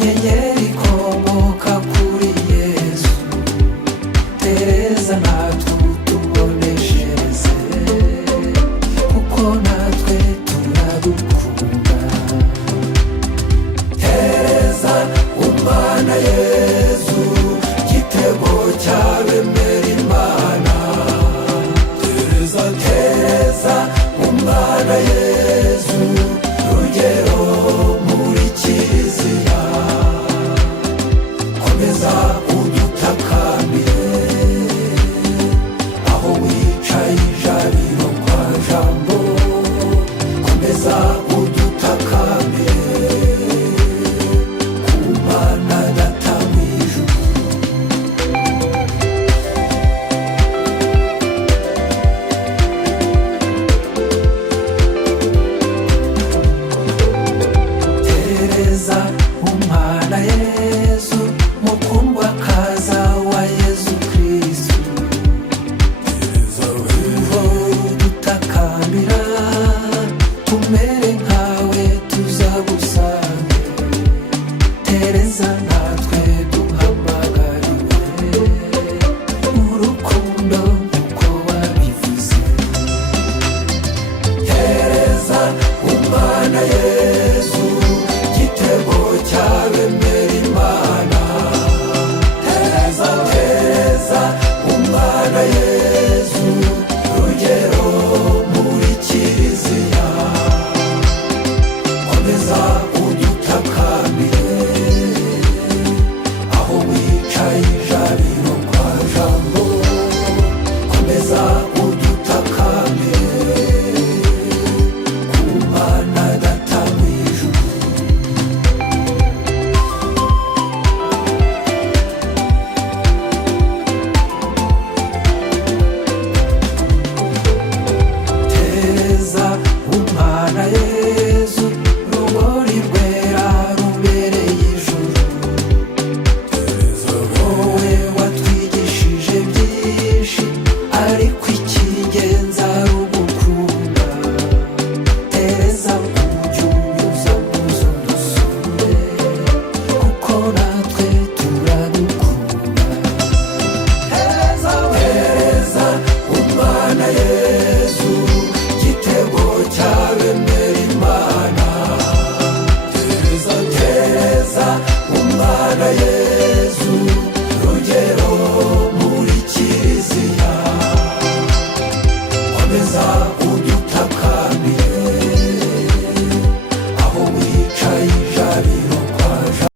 nyenyeri ikomoka kuri Yesu, tereza natwe utuboneshereze, kuko natwe turadukunda. Tereza umwana Yesu, gitego cy'abemera Imana. Tereza umwana Yesu, rugero muri kiliziya. Komeza udutakambire, aho wicaye ijabiro kwa jambo. Komeza udutakambire, ku Mana Data w'ijuru. Tereza umwana Yesu,